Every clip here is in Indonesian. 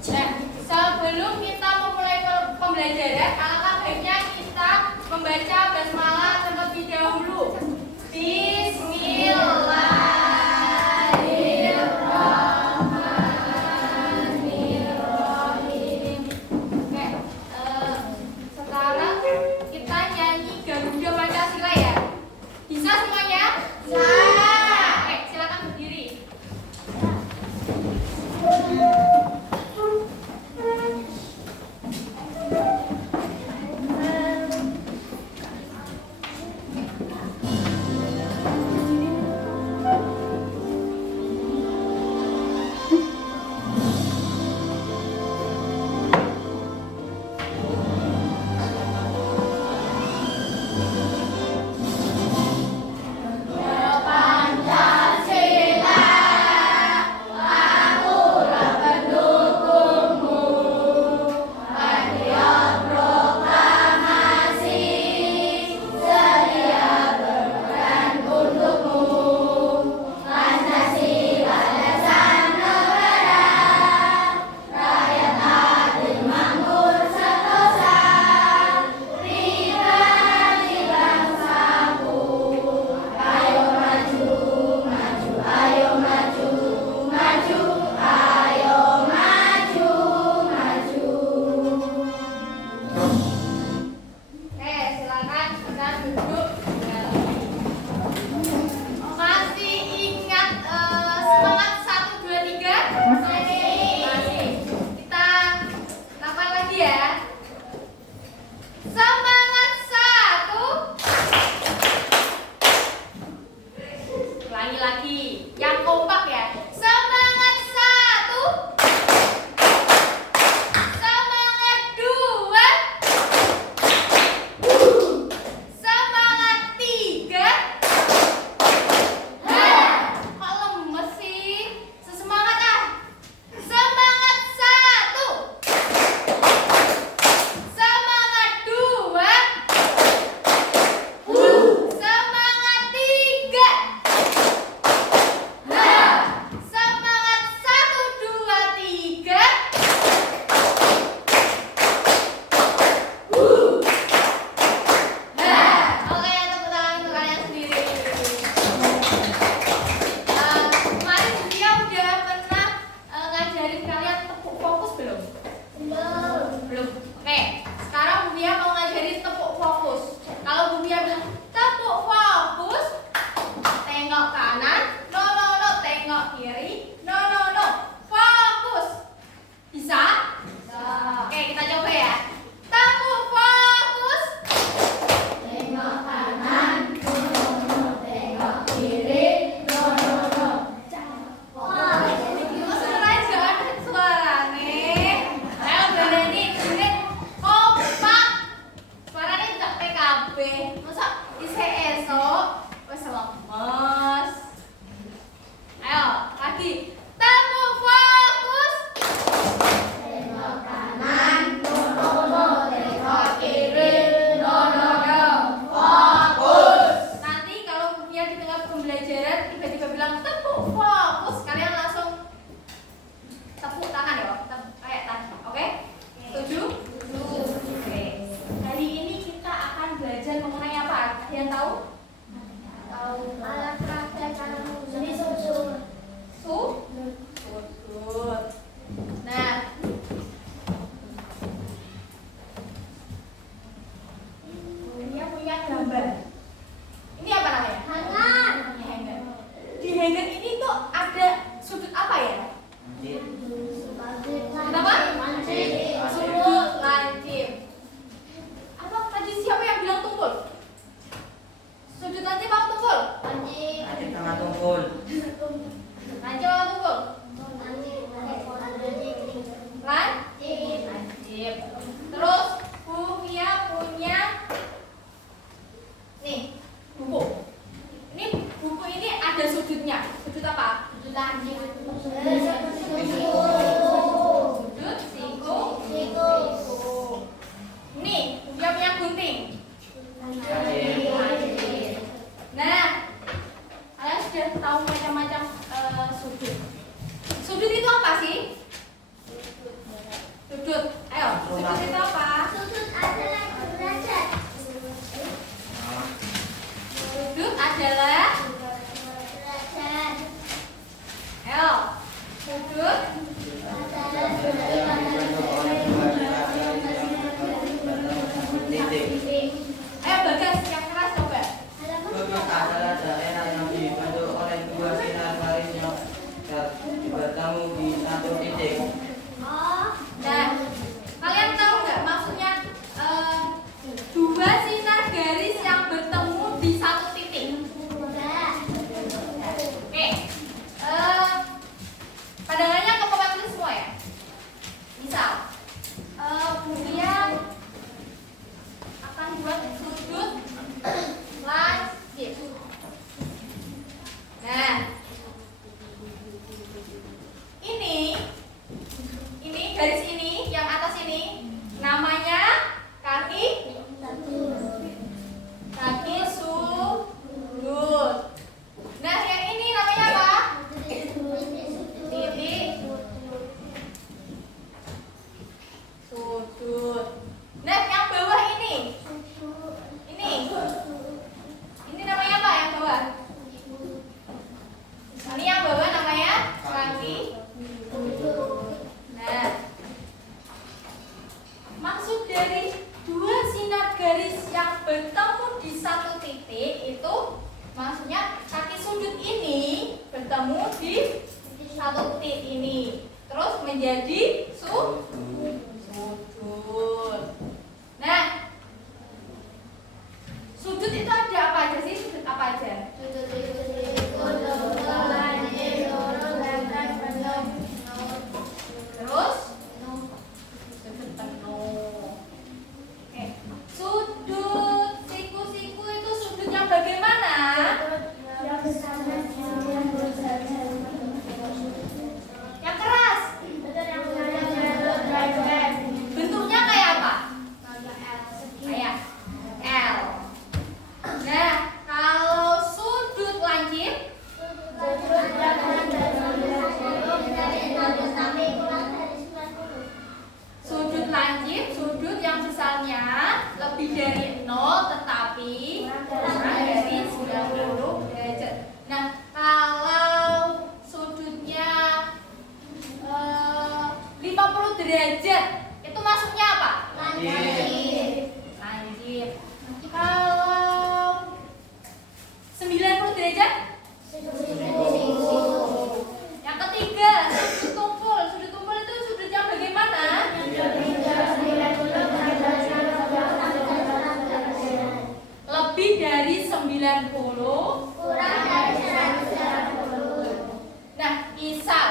Sebelum kita memulai pembelajaran, alangkah baiknya kita membaca basmalah terlebih dahulu. Bismillahirrahmanirrahim. Oke, sekarang kita nyanyi Garuda Pancasila ya. Bisa semuanya? Bisa. Oke, silakan berdiri. menjadi sudut. Nah, sudut itu ada apa aja sih? Sudut apa aja? Terus sudut penuh. Oke. Sudut siku-siku itu sudut yang bagaimana? Yang keras. Bentuknya kayak apa? Kayak L. Nah, kalau sudut lancip, sudut lancip, sudut yang besarnya lebih dari 0 tetapi kurang dari 90 derajat. Nah, kalau sudutnya 50 derajat, itu masuknya apa? Lancip. Kalau 90 derajat? Yang ketiga, sudut tumpul. Sudut tumpul itu sudut yang bagaimana? Lebih dari 90. Nah, misal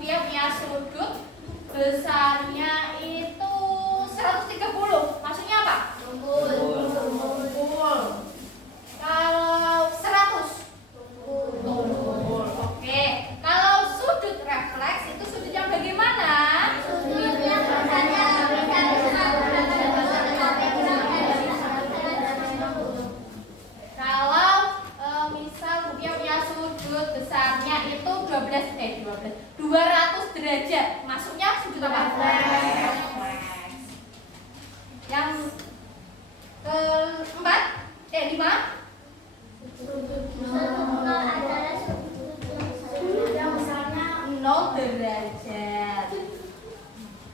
dia punya sudut besarnya itu 130. Maksudnya apa? Tumpul. Kalau 100? Tumpul. Oke. Kalau sudut refleks itu sudut yang bagaimana? Kalau misal dia punya sudut besarnya itu 200 derajat. Masuknya sudut apa? Refleks. Yang keempat, 5. Yang besarnya 0 derajat.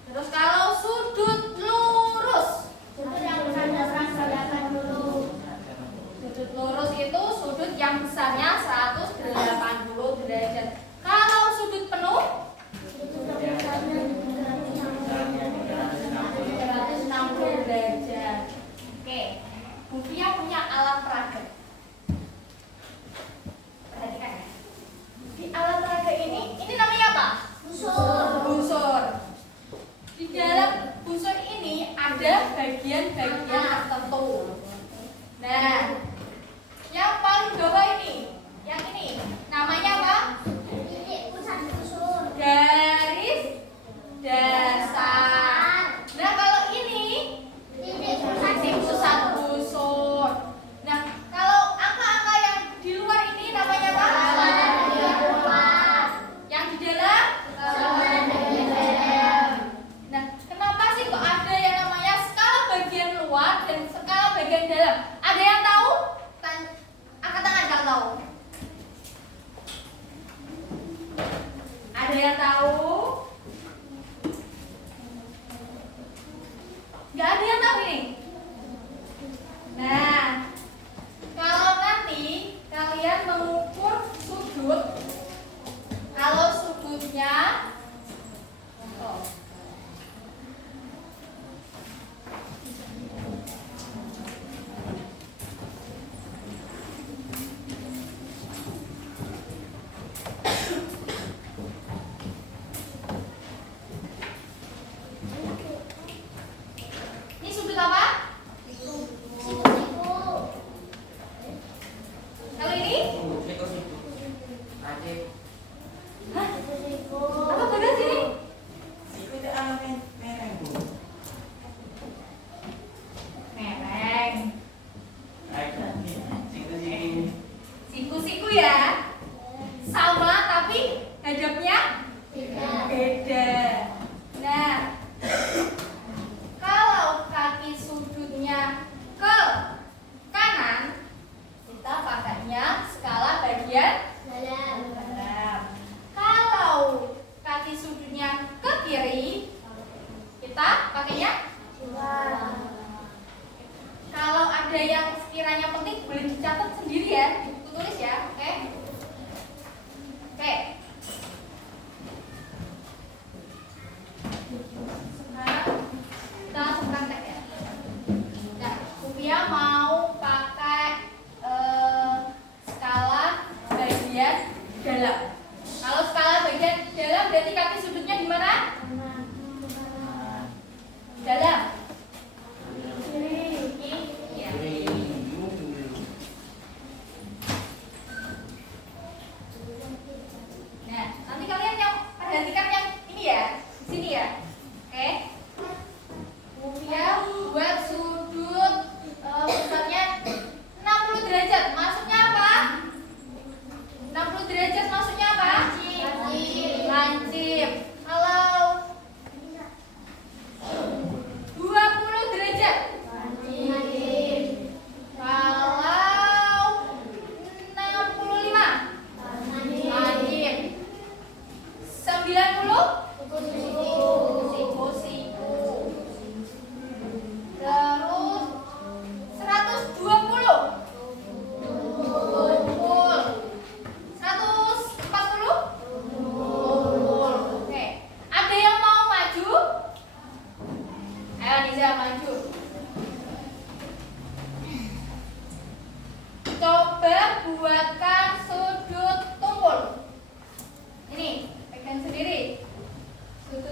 Terus kalau sudut lurus, sudut lurus itu sudut yang besarnya 180 derajat. Kalau sudut penuh, 160 derajat. Oke, Mufia punya alat peraga. sini ya. Oke. Kemudian buat sudut pusatnya 60 derajat. Maksudnya apa? 60 derajat maksudnya apa? Lancip. Kalau 20 derajat. Kalau 65. Lancip. 90. Siku. Terus 120. Tumpul. 140. Tumpul. Oke. Ada yang mau maju? Ayo Niza maju. Coba buatkan sudut tumpul. Ini pegang sendiri. Sudut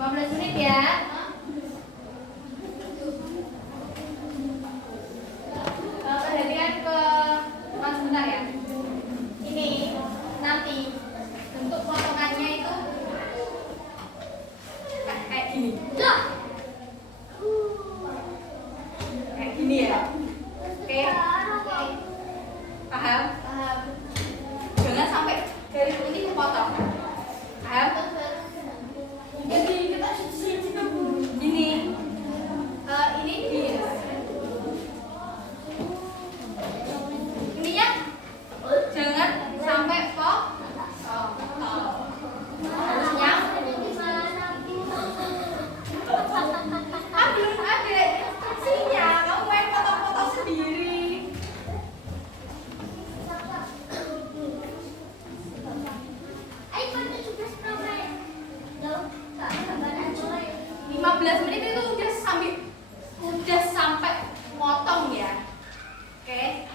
15 menit ya. Perhatikan ke Mas sebentar ya. Ini nanti bentuk potongannya itu kayak gini. Kayak gini ya. Oke. Paham? Paham. Jangan sampai dari ini kepotong. Paham? Jadi kita ini di ininya jangan sampai potong. Harusnya belum ada instruksinya, kamu main potong-potong sendiri. Ayo, 15 menit itu udah sampai potong ya. Oke.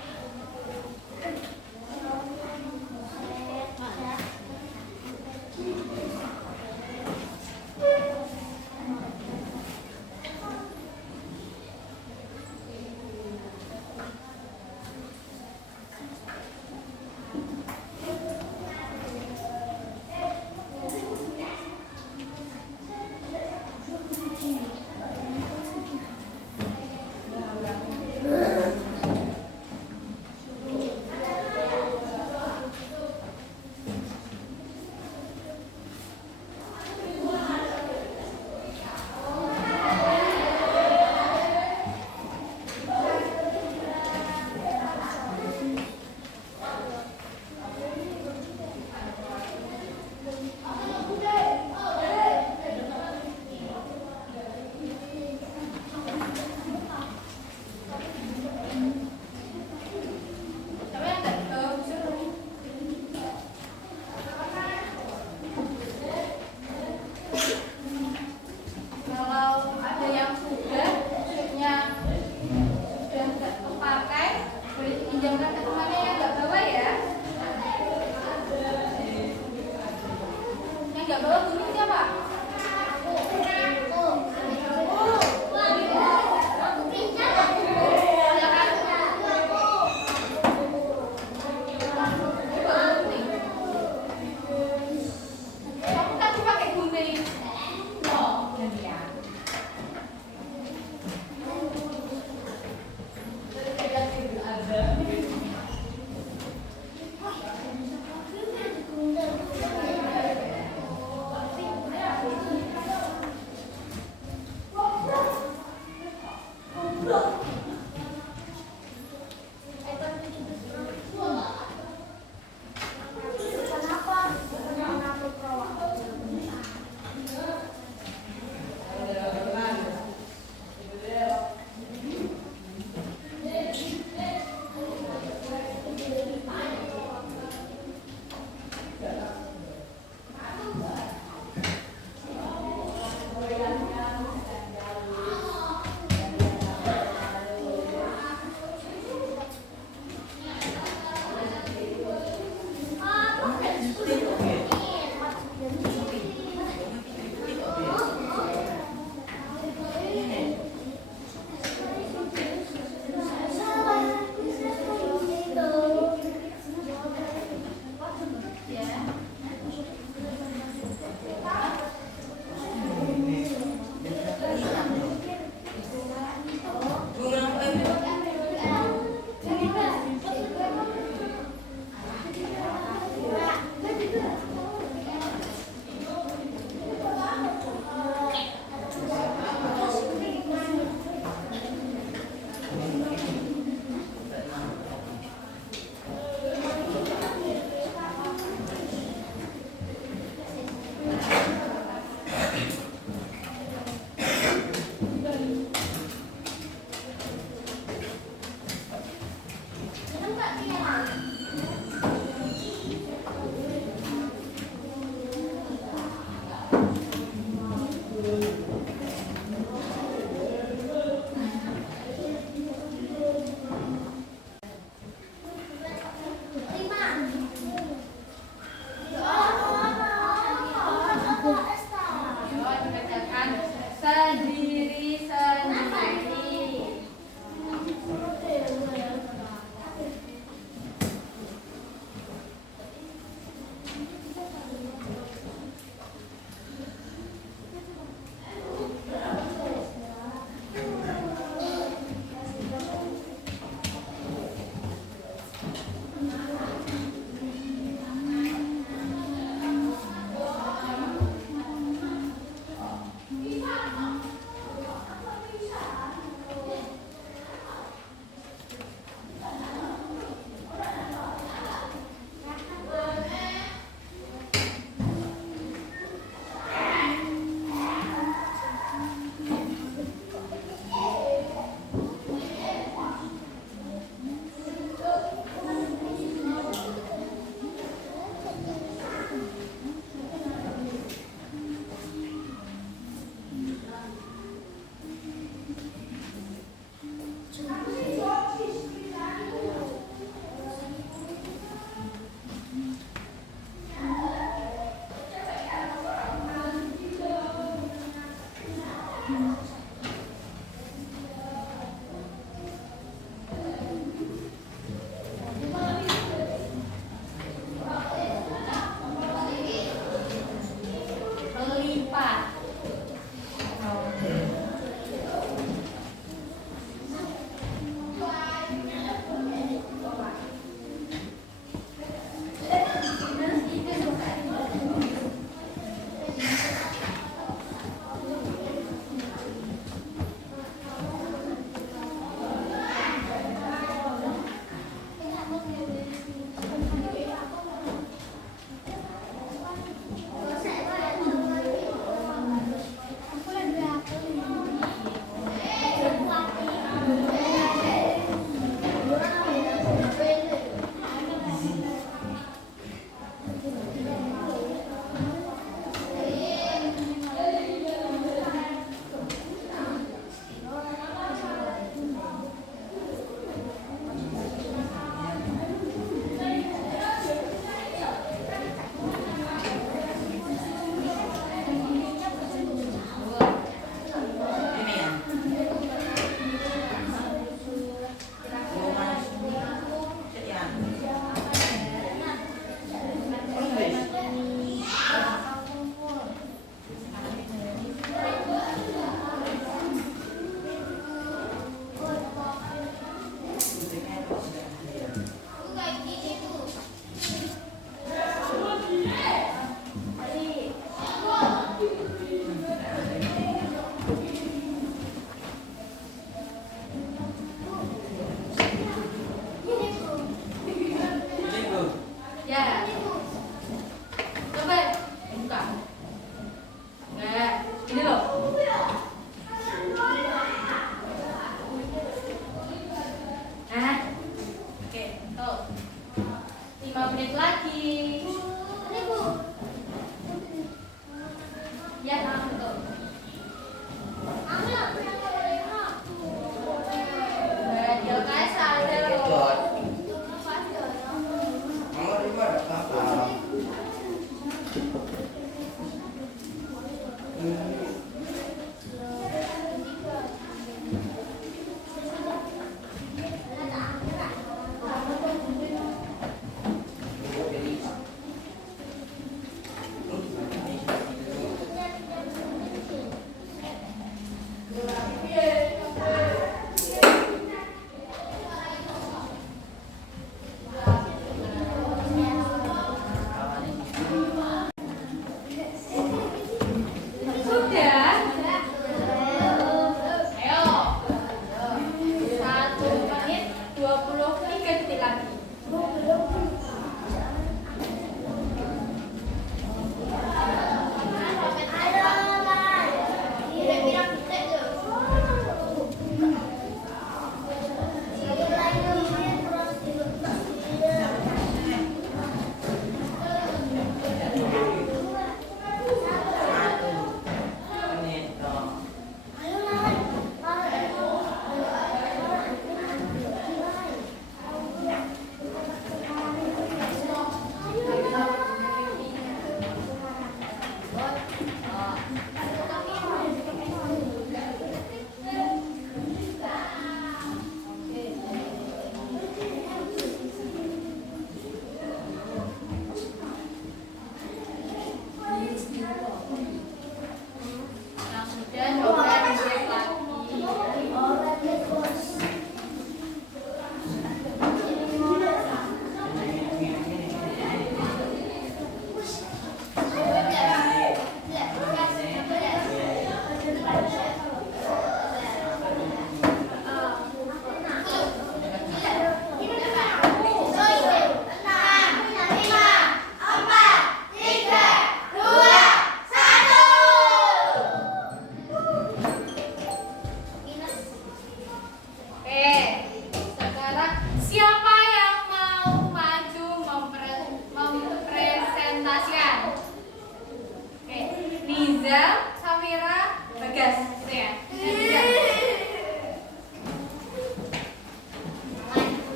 Nizam, Safira, Bagas, gitu ya.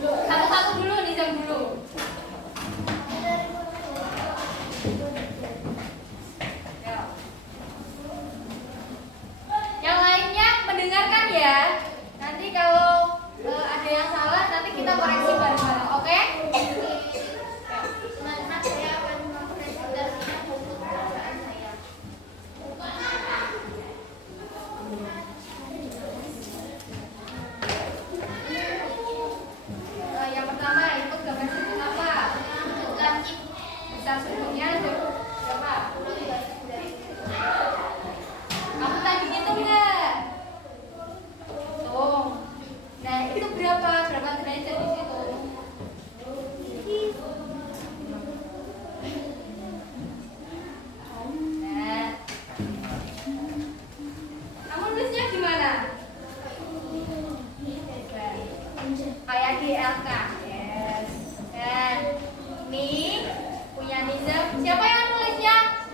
Satu-satu dulu, Nizam dulu. Yang lainnya mendengarkan ya. Nanti kalau ada yang salah, nanti kita koreksi bareng-bareng, oke? Saya akan mempresentasikan buku bacaan saya. Yang pertama, ikut gambar sudut apa? Langit. Bisa sudutnya berapa? Kamu tadi ngitung nggak? Tuh. Nah, itu berapa? Berapa derajat di situ? Nah. Kamu nulisnya gimana? Kayak di LK. Yes. Dan ini punya Nizam. Siapa yang nulisnya?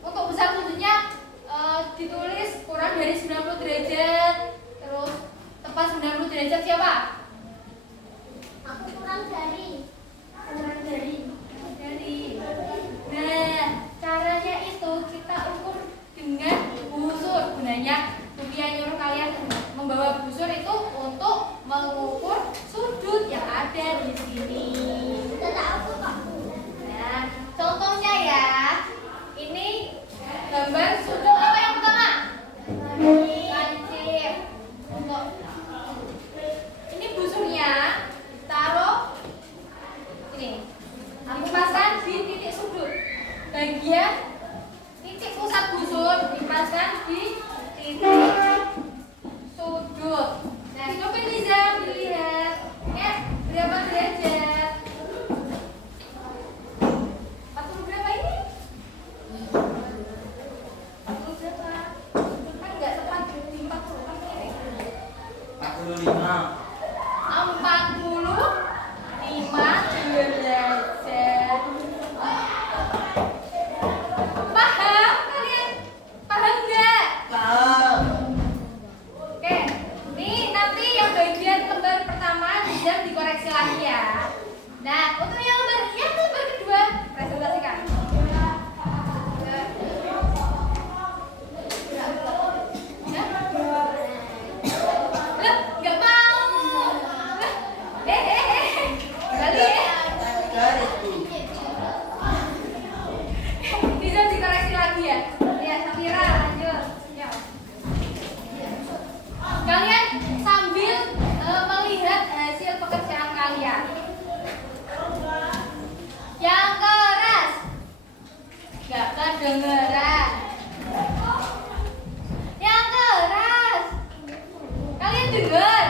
Untuk besar sudutnya ditulis kurang dari 90 derajat. Terus tepat 90 derajat siapa? Aku kurang dari. Nah, caranya itu kita ukur dengan busur. Gunanya Rupiah nyuruh kalian membawa busur itu untuk mengukur sudut yang ada di sini. Nah, contohnya ya. Ini gambar sudut apa yang pertama? Lancip. Ini busurnya taruh ini. Aku pasang di titik sudut. Bagian titik pusat busur dipasang di titik sudut. Nah, coba Nizam dilihat. Ya, berapa derajat? 40 berapa ini? 40 berapa? Kan nggak tepat di 40 kan ini. 45. 45 derajat. Paham kalian? Paham nggak? Paham. Oke, nih nanti yang bagian lembar pertama Nizam dikoreksi lagi ya. Nah, untuk yang lembar kedua presentasikan. Loh, nggak mau. Kali ya. Bisa dikoreksi lagi ya. Ya, Safira lanjut. Ya. Kalian sambil melihat hasil pekerjaan kalian. Yang keras. Nggak kedengeran. Yang keras. Kalian dengar?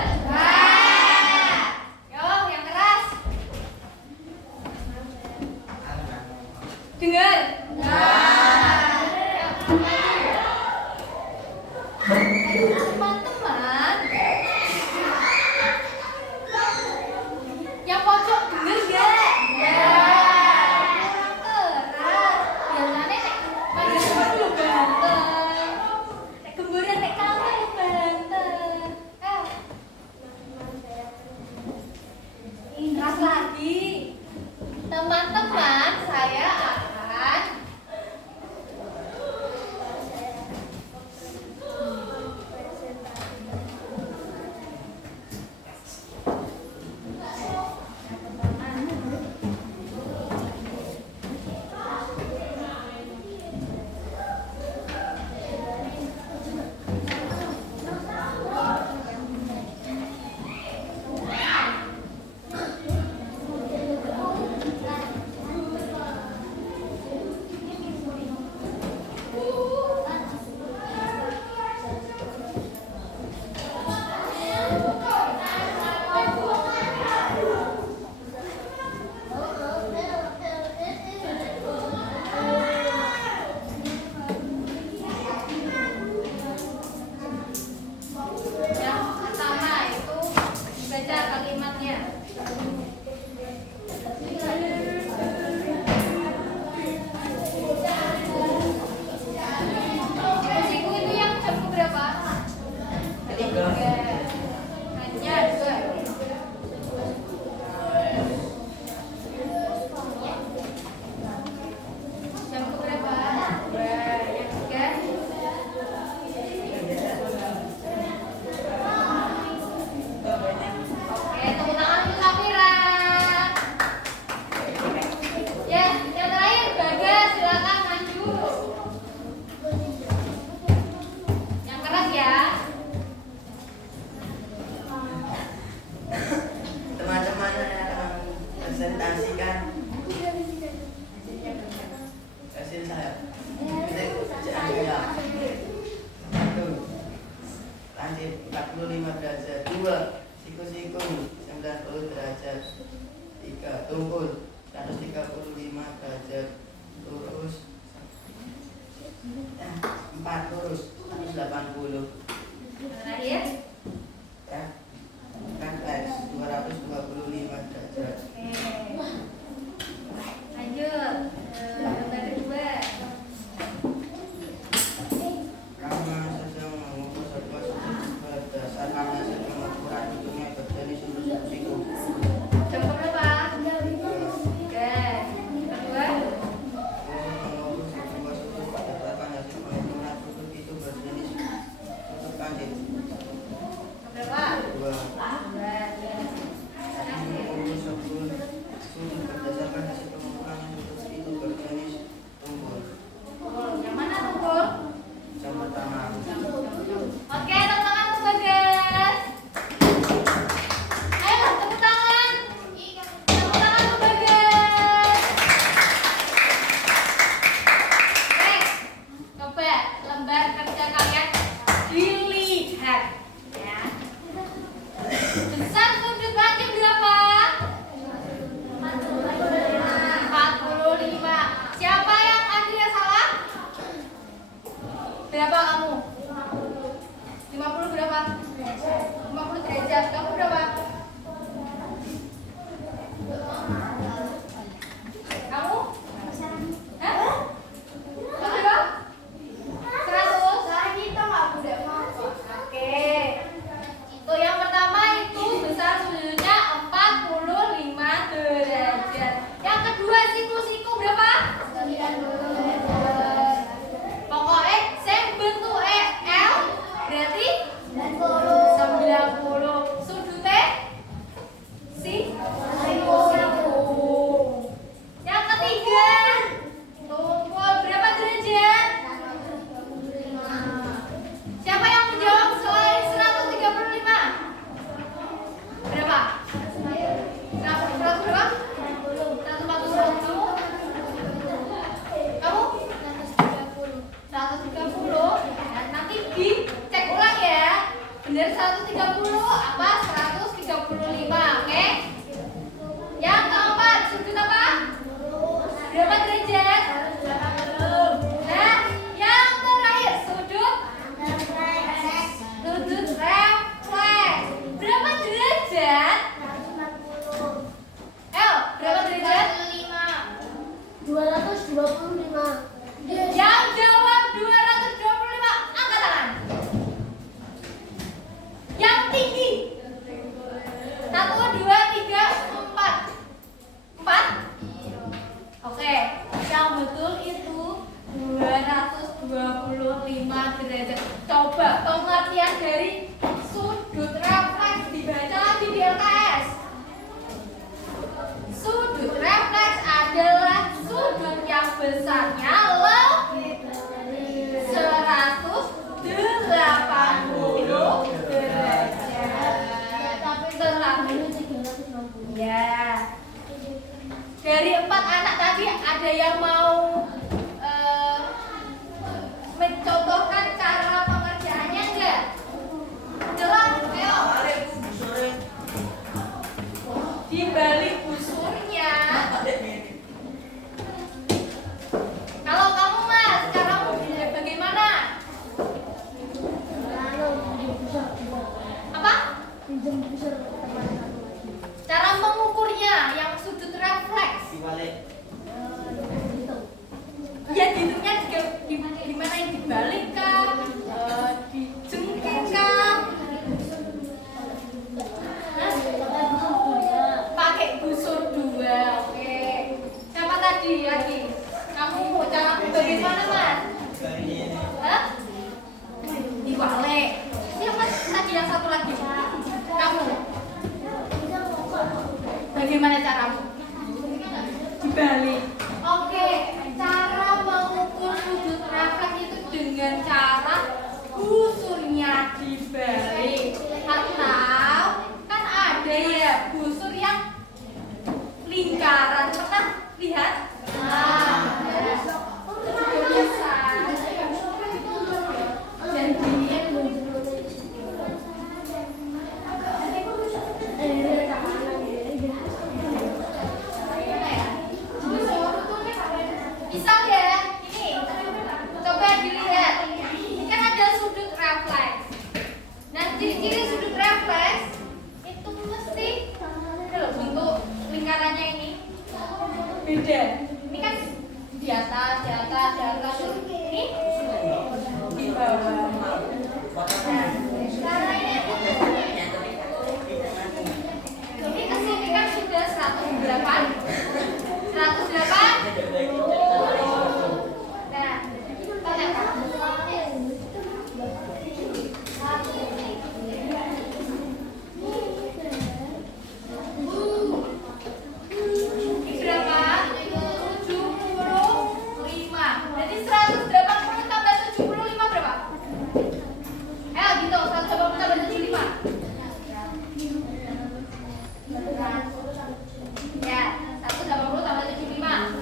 Yo, yang keras. Dengar? Teman-teman, yang pojok dengar gak? Kurang keras. Biasanya nek panggil dulu banteng. Nek gemburan nek kamu banteng. Keras lagi. Teman-teman, saya akan Hasil saya. Kita kerjaan saya. 1. Lanjut 45 derajat. 2. Siku-siku 90 derajat. 3. Tumpul 135 derajat. Lurus. 4. Lurus 180. Terakhir. Ya. Kan X 225 derajat. Oke. Lanjut. Gambar kedua. Karena sedang mengukur sebuah sudut berdasarkan hasil pengukuran bentuknya berjenis lurus siku. Coba berapa? 3. Kedua. Mengukur sebuah sudut berdasarkan hasil pengukuran sudut itu berjenis sudut kandil. Berapa? 2. 2. Mengukur sebuah sudut berdasarkan hasil pengukuran sudut itu berjenis tumpul. Yang mana tumpul? Yang pertama. Oke, tepuk tangan untuk Bagas. Ayo, tepuk tangan. Tepuk tangan untuk Bagas. Oke, coba lembar kerja kalian dilihat. Ya. Besar sudut langit berapa? 45. Siapa yang akhirnya salah? Berapa kamu? 50 berapa? 50 derajat. Kamu berapa? Kamu? Hah? Kamu berapa? 100? Kita nggak boleh masuk. Oke. Untuk yang pertama itu besar sudutnya 45 derajat. Yang kedua siku-siku berapa? 90. Pokoknya saya bentuk L berarti 90. Sudutnya si 90. Yang ketiga tumpul berapa derajat? Siapa yang menjawab selain 135? Berapa? 100 berapa? 140. Kamu? 130. Dan nanti dicek ulang ya. Benar 130 apa 135? Oke? Yang keempat, sudut apa? Berapa derajat? Nah, yang terakhir sudut refleks. Berapa derajat? Berapa derajat? 225. Yang jawab 225, angkat tangan. Yang tinggi. 1, 2, 3, 4. 4? Oke, yang betul itu 225 derajat. Coba pengertian dari sudut refleks dibaca lagi di LKS. Sudut refleks adalah sudut yang besarnya lebih 180 derajat. Tapi ya. Dari 4 anak tadi ada yang mau mencontohkan cara pengerjaannya enggak? Jelas, ayo. Di balik busurnya. Kalau kamu Mas, caramu bagaimana? Apa? Cara mengukurnya yang sudut refleks. Dibalik. Ya dihitungnya di mana yang dibalik kah? Dijengking kah? Pakai busur 2. Oke. Siapa tadi lagi? Kamu cara bagaimana Mas? Hah? Dibalik. Siapa tadi yang satu lagi? Kamu. Bagaimana caramu? Dibalik. Oke, cara mengukur sudut refleks itu dengan cara busurnya dibalik. Atau kan ada ya busur yang lingkaran. Ini kan di atas, di atas, di atas. Ini di bawah. Nah, caranya ini kesini kan sudah 108. 108. Nah, ternyata berapa? 75. Jadi 180 tambah 75 berapa? Gitu, 180 tambah 75. Ya, 180 tambah 75.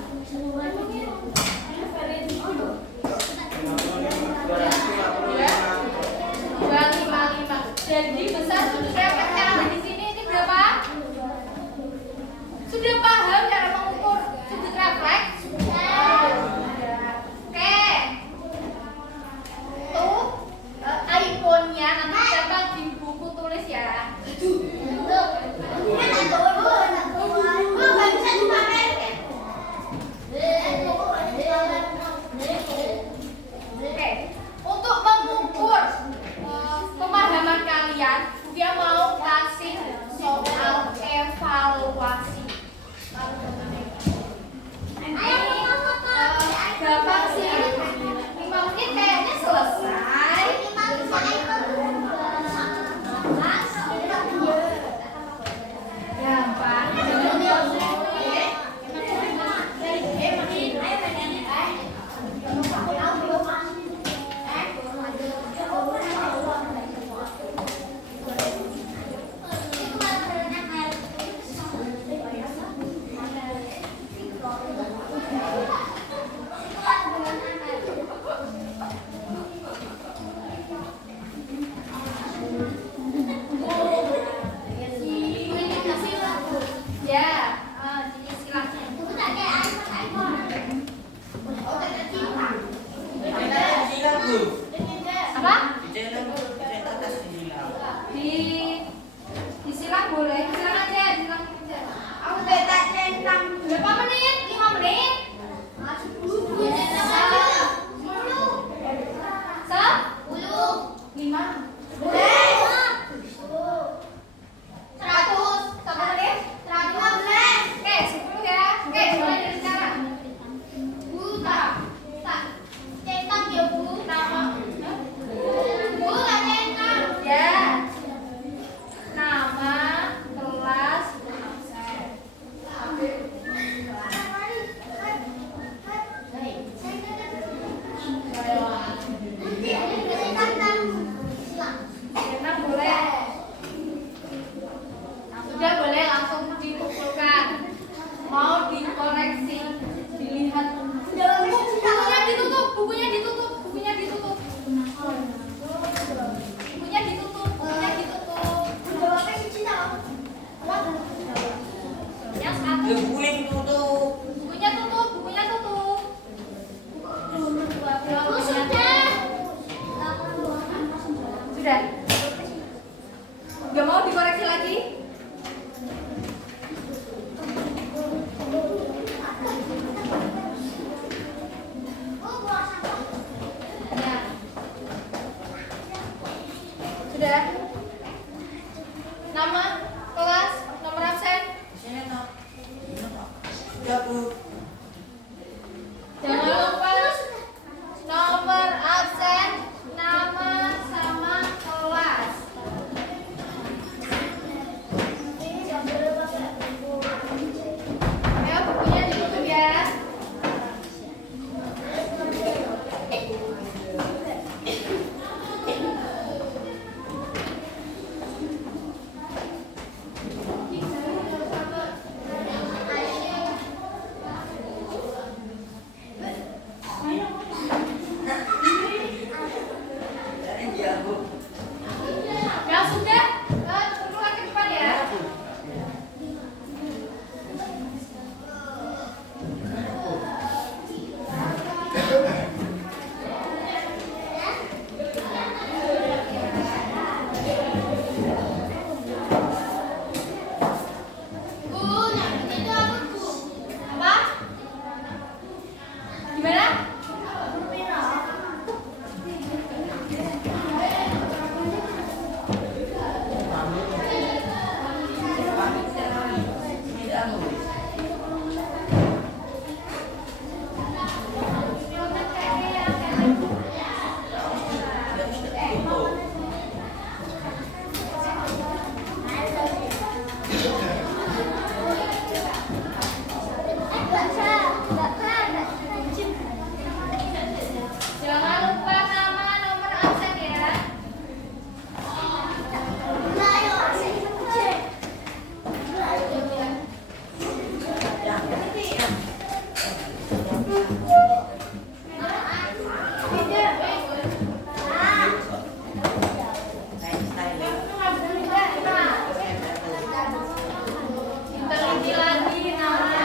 Jangan lupa nama nomor absen ya. Kita lagi nama nomor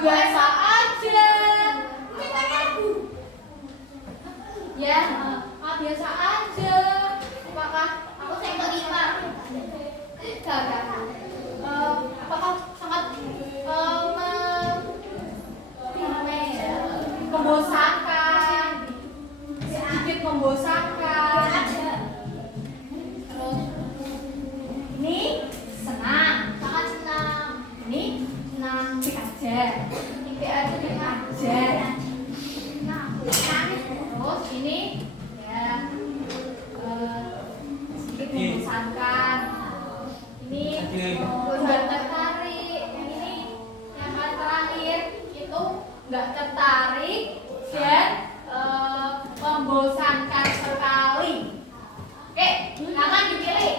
biasa aja. Ya, biasa aja. Apakah aku saya kelima? Gak. Apakah sangat membosankan? Sedikit membosankan. Terus ini senang, sangat senang. Ini senang, B aja. Ini B aja. Terus ini ya sedikit membosankan. Ini nggak tertarik. Yang ini yang paling terakhir itu nggak tertarik dan membosankan sekali. Oke, silakan dipilih.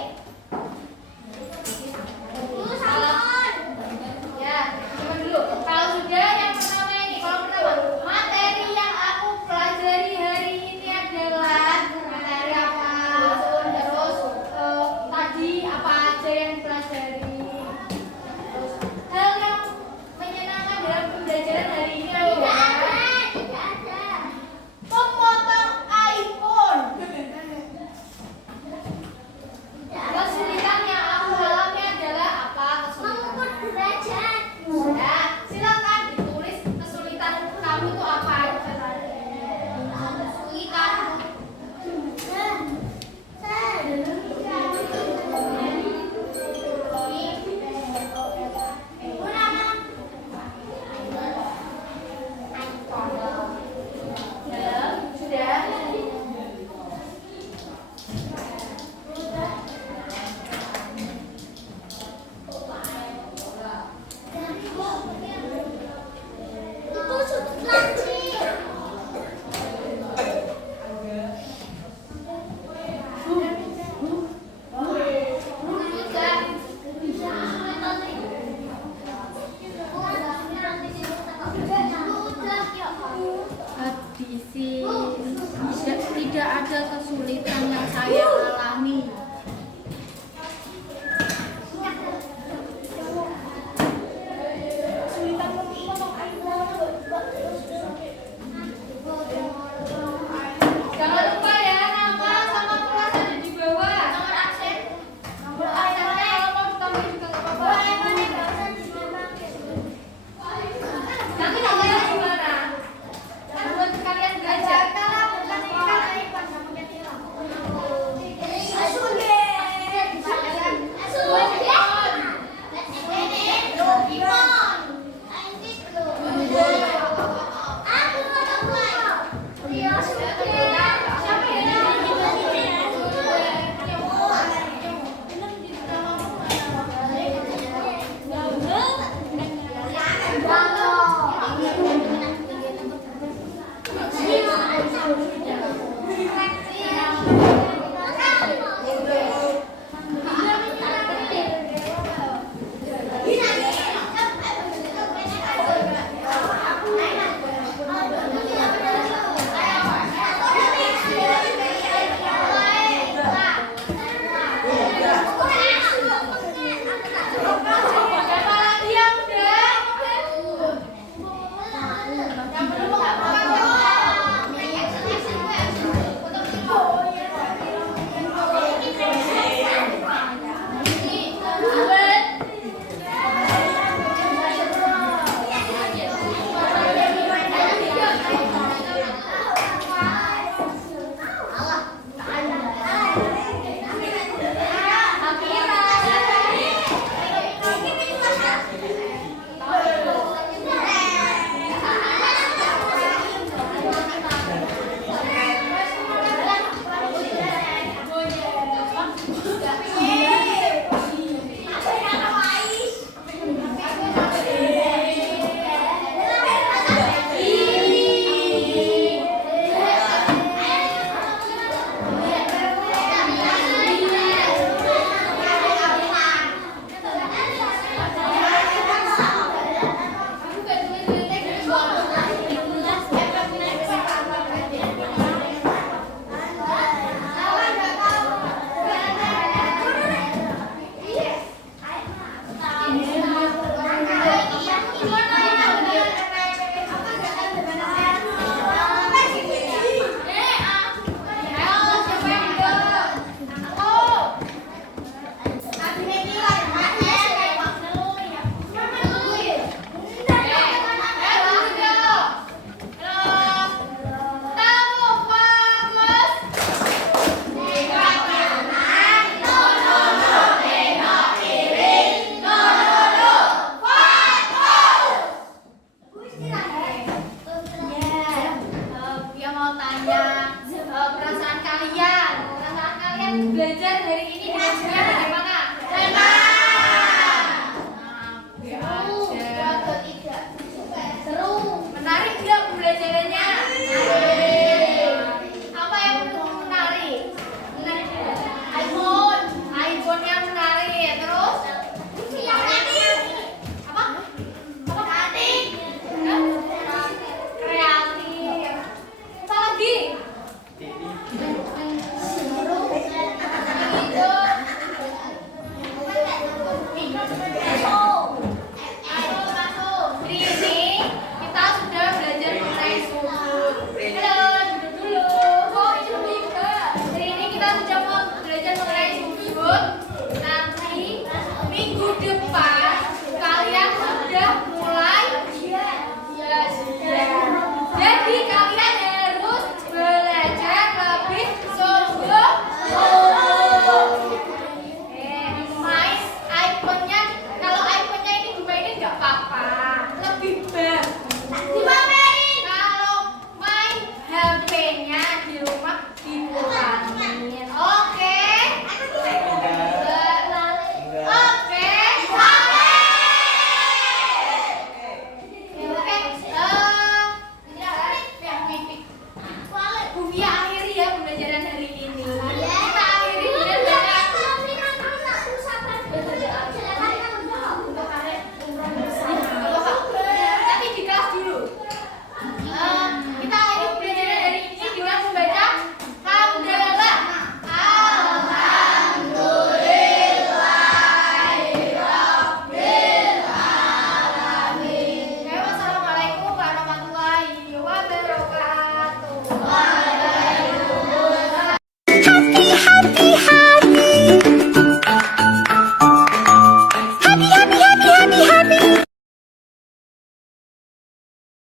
Ya, coba dulu. Kalau sudah yang pertama ini, kalau pertama materi yang aku pelajari hari ini adalah materi apa? Terus tadi apa aja yang dipelajari? Terus hal yang menyenangkan dalam pembelajaran hari ini apa? Memotong iPhone. Kesulitan yang aku alami adalah apa? Kesulitan. Ya, silakan ditulis kesulitan kamu itu apa? Kesulitan. Media.